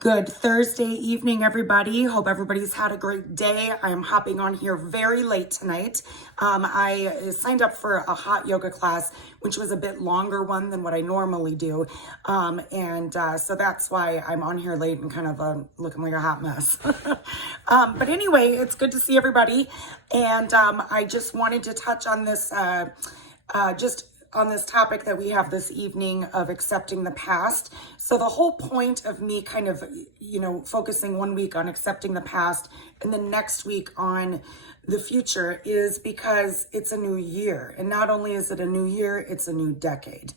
Good Thursday evening, everybody. Hope everybody's had a great day. I am hopping on here very late tonight. I signed up for a hot yoga class, which was a bit longer one than what I normally do. So that's why I'm on here late and kind of looking like a hot mess. But anyway, it's good to see everybody. And I just wanted to touch on this, on this topic that we have this evening of accepting the past. So the whole point of me kind of, focusing 1 week on accepting the past and then next week on the future is because it's a new year. And not only is it a new year, it's a new decade.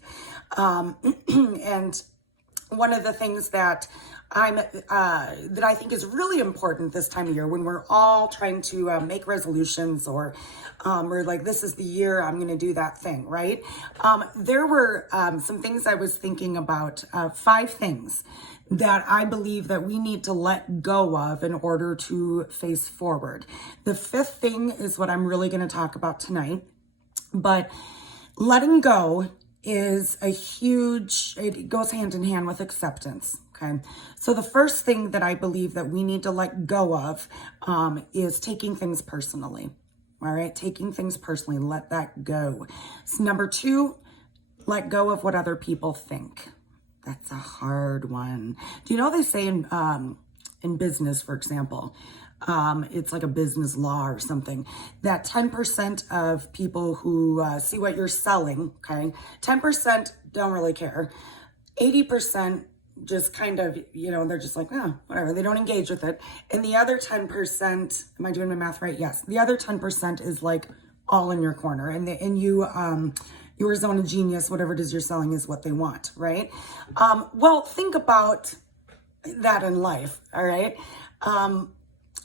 And one of the things that I think is really important this time of year when we're all trying to make resolutions or we're like, this is the year I'm going to do that thing, right? There were some things I was thinking about, 5 things that I believe that we need to let go of in order to face forward. The 5th thing is what I'm really going to talk about tonight, but letting go is it goes hand in hand with acceptance. Okay. So the first thing that I believe that we need to let go of is taking things personally. All right. Taking things personally, let that go. So number 2, let go of what other people think. That's a hard one. Do you know they say in business, for example, it's like a business law or something, that 10% of people who see what you're selling, okay, 10% don't really care. 80% just kind of, they're just like, oh, whatever. They don't engage with it. And the other 10%, am I doing my math right? Yes. The other 10% is like all in your corner. And your zone of genius, whatever it is you're selling is what they want, right? Well, think about that in life, all right?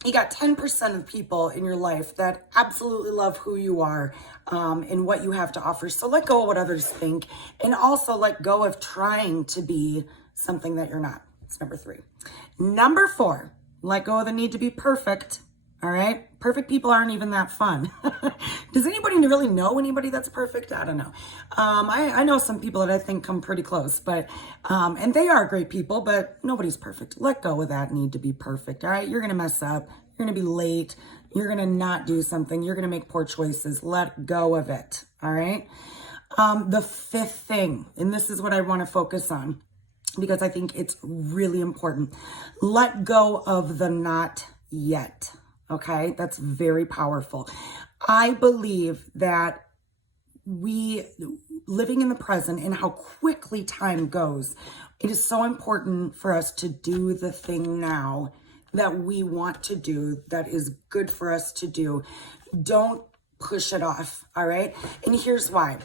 You got 10% of people in your life that absolutely love who you are and what you have to offer. So let go of what others think and also let go of trying to be something that you're not. It's number 3. Number 4, let go of the need to be perfect. All right. Perfect people aren't even that fun. Does anybody really know anybody that's perfect? I don't know. I know some people that I think come pretty close, but, and they are great people, but nobody's perfect. Let go of that need to be perfect. All right. You're going to mess up. You're going to be late. You're going to not do something. You're going to make poor choices. Let go of it. All right. The 5th thing, and this is what I want to focus on because I think it's really important. Let go of the not yet. Okay, that's very powerful. I believe that living in the present and how quickly time goes, it is so important for us to do the thing now that we want to do, that is good for us to do. Don't push it off, all right? And here's why.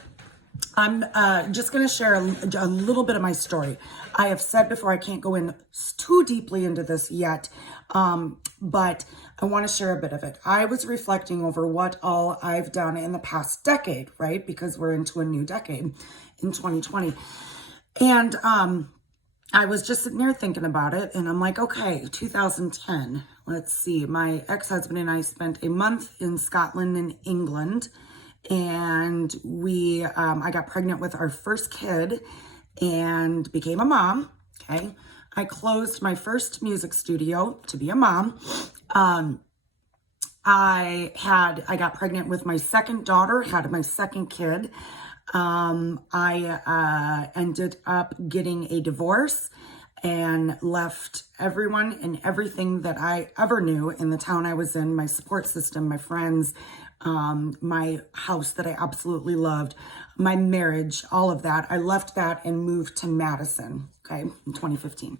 I'm just going to share a little bit of my story. I have said before, I can't go in too deeply into this yet, but I want to share a bit of it. I was reflecting over what all I've done in the past decade, right? Because we're into a new decade in 2020. And I was just sitting there thinking about it, and I'm like, okay, 2010, let's see. My ex-husband and I spent a month in Scotland and England, and I got pregnant with our first kid and became a mom. Okay. I closed my first music studio to be a mom. I got pregnant with my second daughter, had my second kid. I ended up getting a divorce and left everyone and everything that I ever knew in the town I was in, my support system, my friends, my house that I absolutely loved, my marriage, all of that. I left that and moved to Madison, okay, in 2015.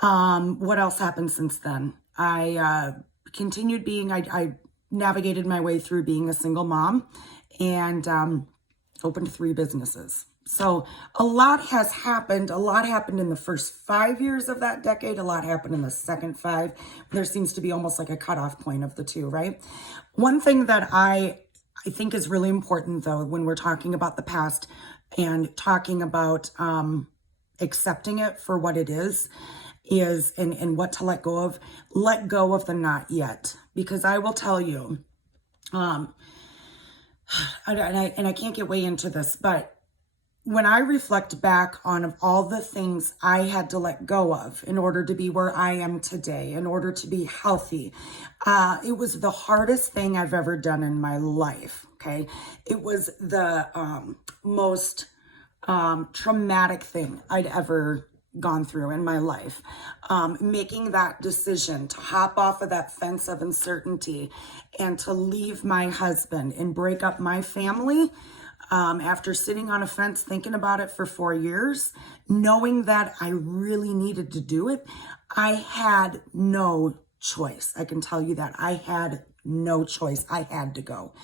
What else happened since then? I continued I navigated my way through being a single mom and opened 3 businesses. So a lot has happened. A lot happened in the first 5 years of that decade. A lot happened in the second 5. There seems to be almost like a cutoff point of the 2, right? One thing that I think is really important, though, when we're talking about the past and talking about accepting it for what it is and what to let go of the not yet. Because I will tell you, and I can't get way into this, but when I reflect back on all the things I had to let go of in order to be where I am today, in order to be healthy, it was the hardest thing I've ever done in my life. Okay. It was the most traumatic thing I'd ever gone through in my life. Making that decision to hop off of that fence of uncertainty and to leave my husband and break up my family. After sitting on a fence thinking about it for 4 years, knowing that I really needed to do it, I had no choice. I can tell you that I had no choice. I had to go.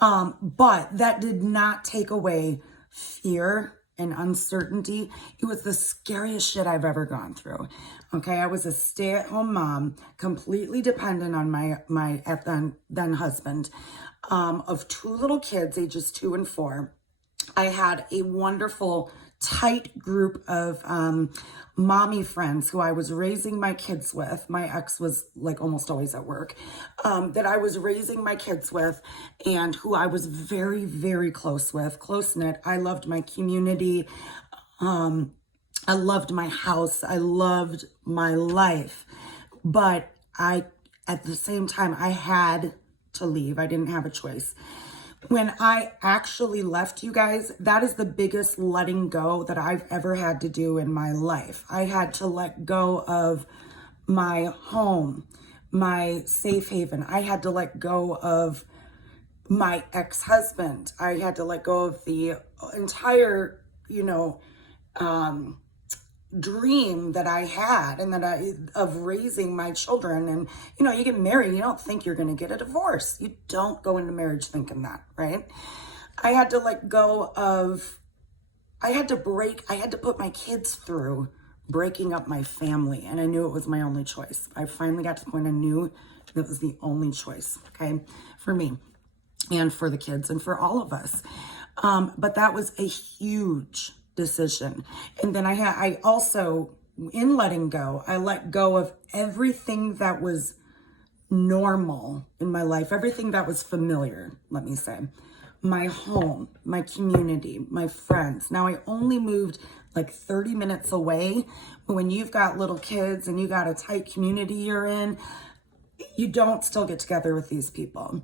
But that did not take away fear and uncertainty. It was the scariest shit I've ever gone through. Okay, I was a stay-at-home mom, completely dependent on my then husband, of 2 little kids, ages 2 and 4. I had a wonderful, tight group of mommy friends who I was raising my kids with. My ex was like almost always at work, that I was raising my kids with and who I was very, very close with, close-knit. I loved my community. I loved my house. I loved my life. But at the same time, I had to leave. I didn't have a choice. When I actually left, you guys, that is the biggest letting go that I've ever had to do in my life. I had to let go of my home, my safe haven. I had to let go of my ex-husband. I had to let go of the entire, dream that I had and of raising my children. And you get married, you don't think you're going to get a divorce. You don't go into marriage thinking that, right? I had to let go of, I had to put my kids through breaking up my family, and I knew it was my only choice. I finally got to the point I knew that was the only choice, okay, for me and for the kids and for all of us. But that was a huge decision. And then I also, in letting go, I let go of everything that was normal in my life, everything that was familiar, let me say. My home, my community, my friends. Now I only moved like 30 minutes away, but when you've got little kids and you got a tight community you're in, you don't still get together with these people.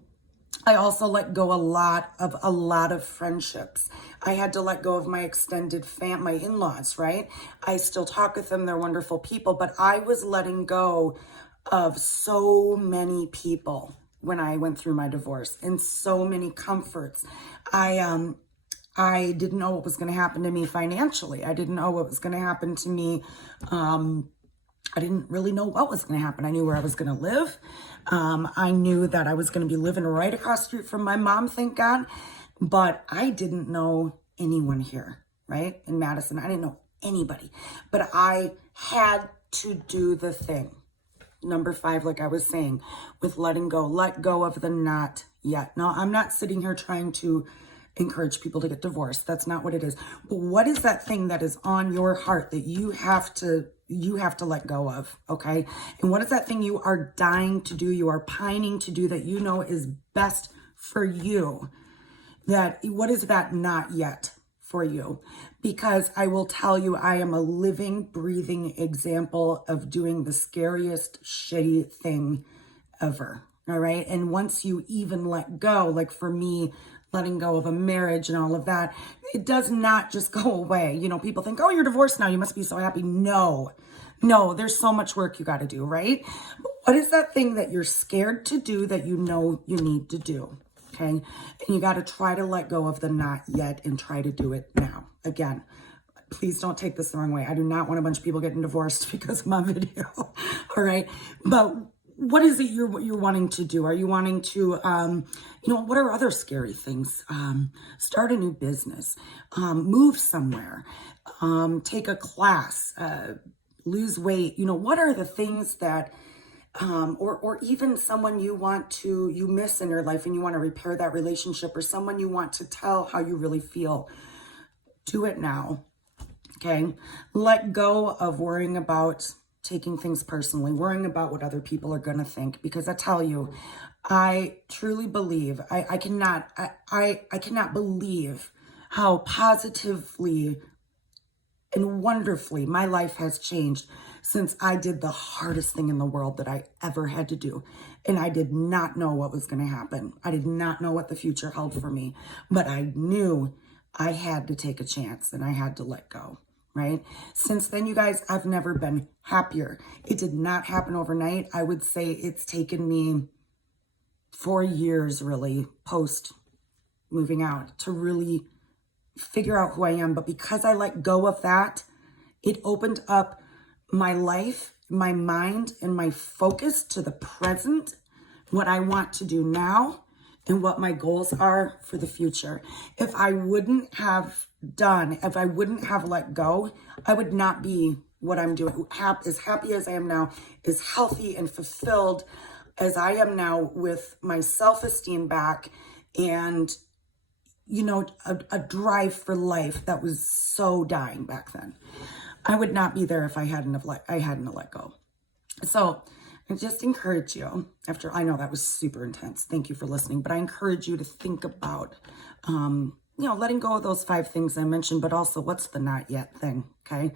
I also let go a lot of friendships. I had to let go of my extended my in-laws, right? I still talk with them. They're wonderful people, but I was letting go of so many people when I went through my divorce and so many comforts. I didn't know what was going to happen to me financially. I didn't know what was going to happen to me. I didn't really know what was going to happen. I knew where I was going to live. I knew that I was going to be living right across the street from my mom, thank God. But I didn't know anyone here, right? In Madison, I didn't know anybody. But I had to do the thing. Number 5, like I was saying, with letting go. Let go of the not yet. Now, I'm not sitting here trying to encourage people to get divorced. That's not what it is. But what is that thing that is on your heart that you have to let go of, okay? And what is that thing you are dying to do, you are pining to do that you know is best for you? What is that not yet for you? Because I will tell you, I am a living, breathing example of doing the scariest, shitty thing ever, all right? And once you even let go, like for me, letting go of a marriage and all of that, it does not just go away. People think, oh, you're divorced now, you must be so happy. No, there's so much work you got to do, right? What is that thing that you're scared to do that you know you need to do, okay? And you got to try to let go of the not yet and try to do it now. Again, please don't take this the wrong way. I do not want a bunch of people getting divorced because of my video, all right? But what is it you're wanting to do? Are you wanting to, what are other scary things? Start a new business, move somewhere, take a class, lose weight. What are the things that, or even someone you miss in your life and you want to repair that relationship, or someone you want to tell how you really feel. Do it now, okay? Let go of worrying about taking things personally, worrying about what other people are going to think, because I tell you, I truly believe, I cannot believe how positively and wonderfully my life has changed since I did the hardest thing in the world that I ever had to do. And I did not know what was going to happen. I did not know what the future held for me, but I knew I had to take a chance and I had to let go, right? Since then, you guys, I've never been happier. It did not happen overnight. I would say it's taken me 4 years really post moving out to really figure out who I am. But because I let go of that, it opened up my life, my mind, and my focus to the present, what I want to do now, and what my goals are for the future. If I wouldn't have let go, I would not be what I'm doing. As happy as I am now, as healthy and fulfilled as I am now, with my self-esteem back and a drive for life that was so dying back then. I would not be there if I hadn't let go. So I just encourage you, after, I know that was super intense. Thank you for listening, but I encourage you to think about, letting go of those 5 things I mentioned, but also what's the not yet thing. Okay.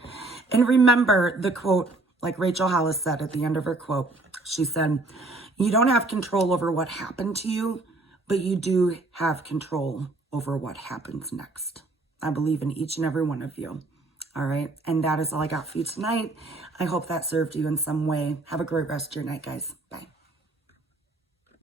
And remember the quote, like Rachel Hollis said at the end of her quote, she said, "You don't have control over what happened to you, but you do have control over what happens next." I believe in each and every one of you. All right. And that is all I got for you tonight. I hope that served you in some way. Have a great rest of your night, guys. Bye.